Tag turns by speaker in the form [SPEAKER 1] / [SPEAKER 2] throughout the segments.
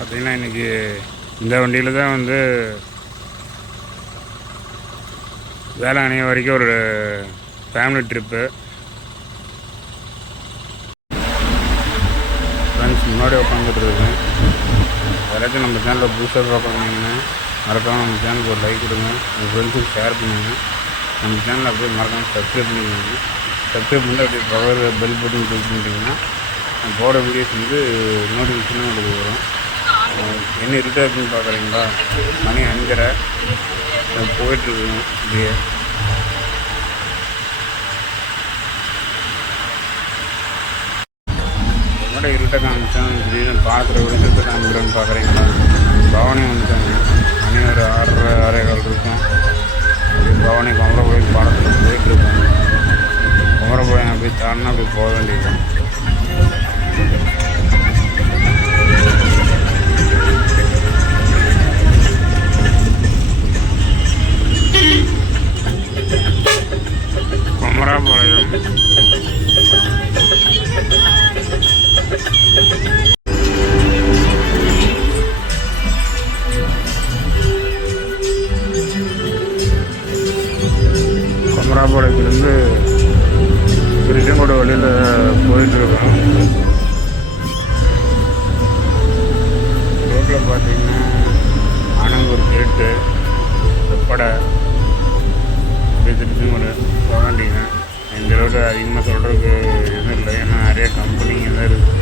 [SPEAKER 1] பார்த்தீங்கன்னா இன்றைக்கி இந்த வண்டியில் தான் வந்து வேளாங்கண்ணி வரைக்கும் ஒரு ஃபேமிலி ட்ரிப்பு ஃப்ரெண்ட்ஸ் முன்னாடி உட்காந்துட்டு இருக்கேன். யாராச்சும் நம்ம சேனலில் புதுசாக பார்க்கணுங்கன்னா மறக்காமல் நம்ம சேனலுக்கு ஒரு லைக் கொடுங்க. உங்கள் ஃப்ரெண்ட்ஸுக்கு ஷேர் பண்ணுங்கள் நம்ம சேனலில் அப்படியே மறக்காமல் சப்ஸ்கிரைப் பண்ணிக்கோங்க. சப்ஸ்கிரைப் பண்ணி அப்படியே பகவர் பெல் பட்டன் கிளிக் பண்ணிட்டீங்கன்னா நான் போட வீடியோஸ் வந்து நோட்டிஃபிகேஷனும் உங்களுக்கு வரும். என்ன இருட்டா பார்க்குறீங்களா? மணி அஞ்சரை. நான் இப்படியே என்னோட இருட்டை காமிச்சேன்? திடீர்னு பார்க்குற வெளிச்சத்தை காமிக்கிறேன்னு பார்க்குறீங்களா? பவானி வந்துட்டாங்க. மணி ஒரு ஆறரை ஆறே கால் இருக்கும். அப்படியே பவானி குமரபாளையம் பாடத்தில் போயிட்டுருக்காங்க. குமரபாளையம் அப்படியே தாண்டினா அப்படி போக வேண்டியது குமராபாளையத்துலேருந்து திருச்செங்கோடு வழியில் போயிட்டுருக்கோம். ரோட்டில் பார்த்தீங்கன்னா ஆனங்கூர் கேட்டு வெப்படை இப்படி திருச்செங்கோடு போக இந்த ரோடு அதிகமாக சொல்கிறதுக்கு எதுவும் இல்லை. ஏன்னா நிறைய கம்பெனிங்க தான் இருக்குது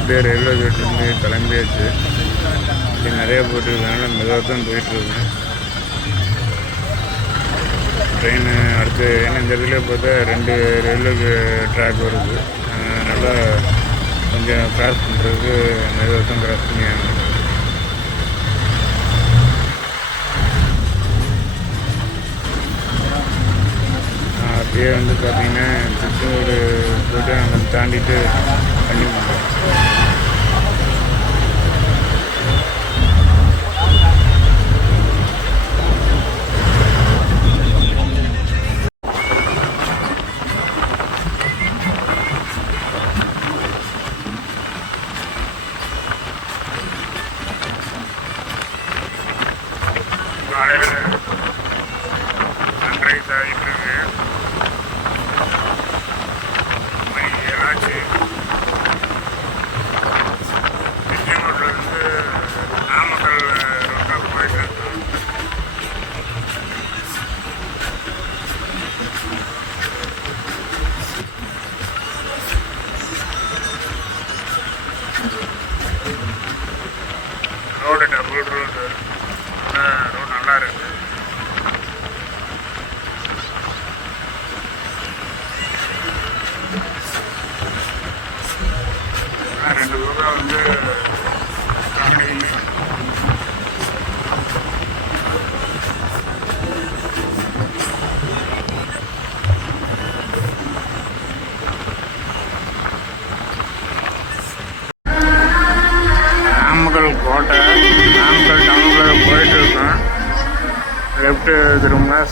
[SPEAKER 1] அப்படியே ரயில்வே கேட்லேருந்து கிளம்பியாச்சு. இப்படி நிறைய போயிட்டுருக்காங்க மெதுவாக தான் போயிட்டுருக்கேன் ட்ரெயின் அடுத்து ஏன்னா இந்த இடத்துல பார்த்தா ரெண்டு ரயில்வே ட்ராக் வருது. அதனால் கொஞ்சம் கிராஸ் பண்ணுறதுக்கு மெதுவாக தான் கிராஸ் பண்ணி அப்படியே வந்து பார்த்தீங்கன்னா திருச்செங்கோடு போய்ட்டு அங்கே தாண்டிட்டு பண்ணி காலையில் Alter.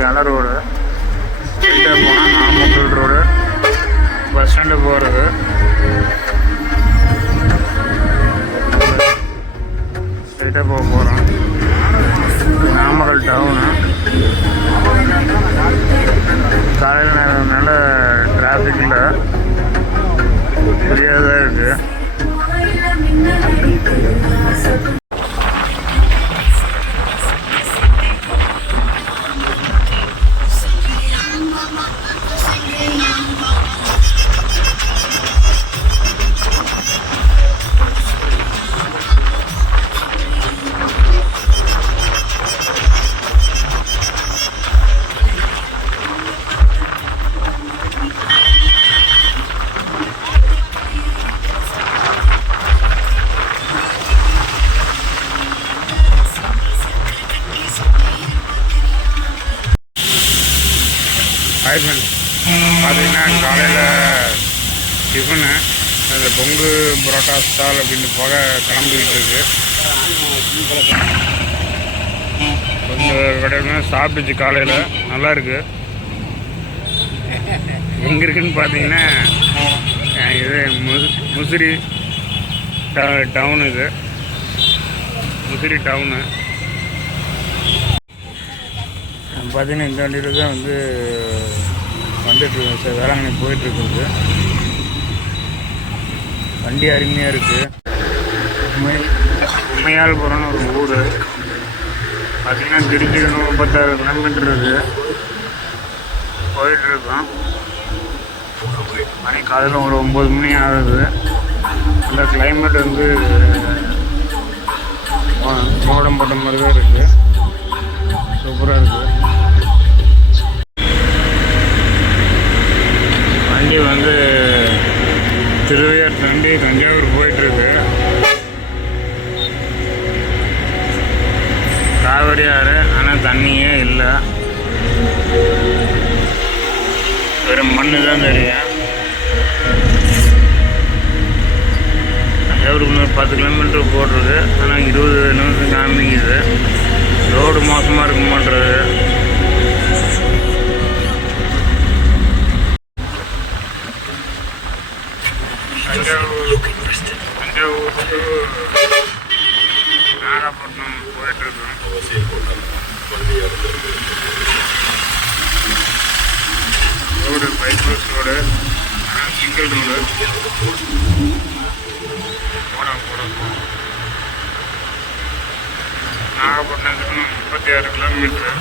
[SPEAKER 1] திரும்பினா சேல ரோடு. ஸ்ட்ரெயிட்டாக போனால் நாமக்கல் ரோடு. பஸ் ஸ்டாண்டு போகிறது ஸ்ட்ரைட்டாக போக போகிறோம் நாமக்கல் டவுனு காலையில் நல்ல டிராஃபிக்கில் பார்த்தீங்கன்னா காலையில் டிஃபனு அந்த பொங்கு பரோட்டா ஸ்டால் அப்படின்னு போக கிளம்பிக்கிட்டு இருக்கு. கொஞ்சம் கடையில் சாப்பிட்டுச்சு காலையில். நல்லா இருக்கு. எங்கே இருக்குன்னு பார்த்தீங்கன்னா இது முஸ் முசிறி ட- டவுன் இது. முசிறி டவுனு. பார்த்தீங்கன்னா இந்த வண்டியில் தான் வந்து வந்துட்டு சார். வேளாங்கண்ணி போயிட்டுருக்குது வண்டி அருமையாக இருக்குது உண்மை உண்மையால்புரம்னு ஒரு ஊர். பார்த்தீங்கன்னா திருச்சிக்கு முப்பத்தாறு கிலோமீட்டர் இருக்குது போயிட்டுருக்கோம் மணி காலையில் ஒரு ஒம்பது மணி ஆகுது. அந்த கிளைமேட் வந்து மோடம் போட்ட மாதிரி தான் இருக்குது சூப்பராக இருக்குது வந்து திருவையார் தாண்டி தஞ்சாவூர் போயிட்டுருக்கு. காவிரி ஆறு ஆனால் தண்ணியே இல்லை. வெறும் மண்ணு தான் தெரியும். தஞ்சாவூருக்கு பத்து கிலோமீட்டர் போட்டிருக்கு. ஆனால் இருபது ரோடு ரோஸ் ரோடு சிங்கிள் ரோடு போடம் போடம் நாகப்பட்டினத்துக்கு முப்பத்தி ஆறு கிலோமீட்டர்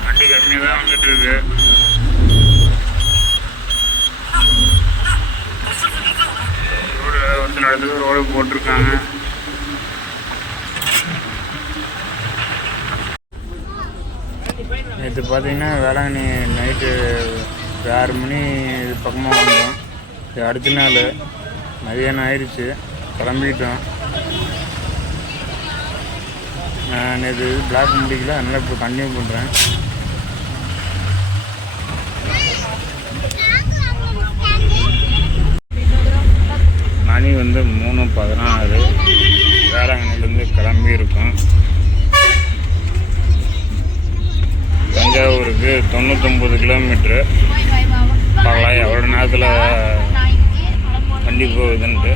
[SPEAKER 1] வண்டி கம்மியாக தான் வந்துட்டு இருக்கு. ரோடு ரோடு போட்டிருக்காங்க. நேற்று பார்த்தீங்கன்னா வேளாங்கண்ணி நைட்டு ஆறு மணி இது பக்கமாக வந்தோம். இது அடுத்த நாள். மதியானம் ஆயிடுச்சு கிளம்பிட்டோம். நான் நேற்று பிளாக் முடிக்கல. அதனால் இப்போ கண்டினியூ பண்ணுறேன் மணி வந்து மூணு பதினாறு. வேளாங்கண்ணிலேருந்து கிளம்பி இருக்கும் தஞ்சாவூருக்கு தொண்ணூத்தொம்பது கிலோமீட்ரு பார்க்கலாம் எவ்வளோ நேரத்தில் வண்டி போகுதுன்ட்டு.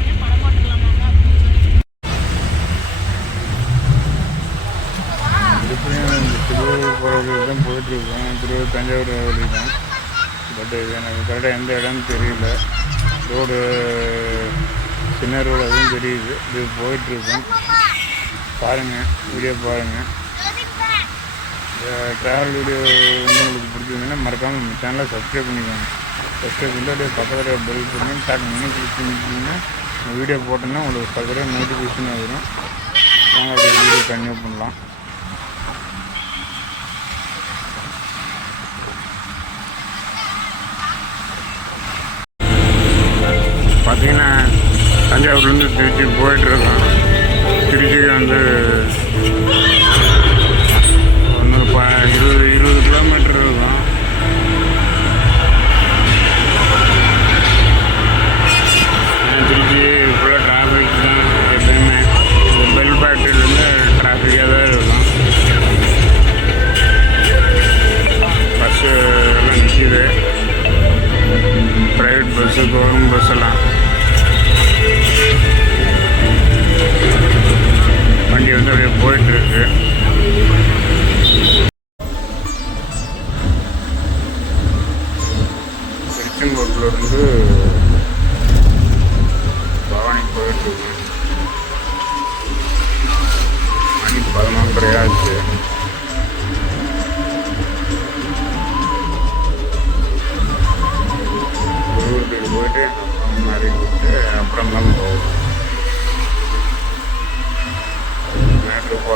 [SPEAKER 1] எப்படியும் இந்த திருவள்ளூர் போகிறது தான் போயிட்டுருக்கோம். திருவள்ளூர் தஞ்சாவூர் வழி தான். பட் இது எனக்கு கரெக்டாக எந்த இடம்னு தெரியல. ரோடு சின்ன ரோடு அதுவும் தெரியுது. இது போயிட்டுருக்கோம் பாருங்கள் வீடியோ பாருங்கள் ட்ராவல் வீடியோ வந்து உங்களுக்கு பிடிச்சிருந்தீங்கன்னா மறக்காமல் நம்ம சேனலை சப்ஸ்கிரைப் பண்ணிக்கோங்க. சப்ஸ்கிரைப் பண்ணி அப்படியே பக்கத்தில் பெல் பண்ணி டேக் பண்ணி கிளிக் பண்ணிக்கிட்டிங்கன்னா வீடியோ போட்டோன்னா உங்களுக்கு பக்கத்தில் நோட்டிஃபிகேஷன் வரும். நாங்கள் அப்படியே வீடியோ கன்டினியூ பண்ணலாம். பார்த்தீங்கன்னா தஞ்சாவூர்லேருந்து திருச்சி போயிட்டுருக்கோம் திருச்சிக்கு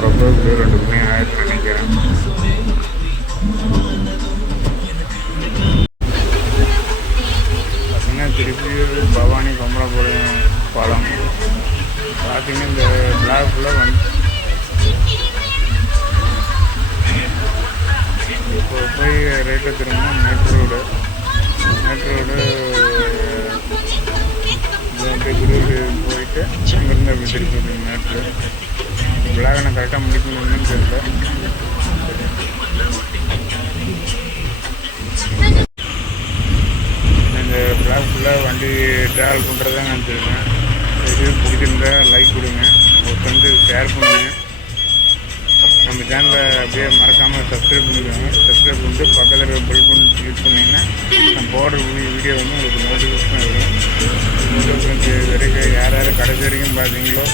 [SPEAKER 1] மேட்ரு ரெண்டு மணி ஆயிரத்தி நினைக்கிறேன். பார்த்தீங்கன்னா திருப்பியூர் பவானி கொம்பளப்பாளையம் பாலம் பார்த்தீங்கன்னா இந்த பிளாக் ஃபுல்லாக வந்து இப்போ போய் ரைட்டை திரும்பினா மேட் ரோடு மேட் ரோடு இது போயிட்டு அங்கேருந்து அப்படி திருப்பி மேட்ரு விழாவை நான் கரெக்டாக முடிக்கணும்னு தெரியல. இந்த பிளாக் ஃபுல்லாக வண்டி ட்ராவல் பண்ணுறதா நினச்சிருக்கேன். இது பிடிச்சிருந்தா லைக் கொடுங்க. ஒரு ஃப்ரெண்டு ஷேர் பண்ணுங்க. நம்ம சேனலை அப்படியே மறக்காமல் சப்ஸ்கிரைப் பண்ணிக்கோங்க சப்ஸ்கிரைப் பண்ணிட்டு பக்கத்தில் இருக்க பெல் பண்ணி கிளிக் பண்ணிங்கன்னா நான் போடுற வீடியோ வந்து உங்களுக்கு நோட்டிஃபிகேஷன் வரும். நோட்டிஃபிகேஷன் வரைக்கும் யார் யார் கடைசி வரைக்கும் பார்த்தீங்களோ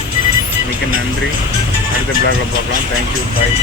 [SPEAKER 1] மிக்க நன்றி. அடுத்த பிளாகில் பார்க்கலாம். Thank you bye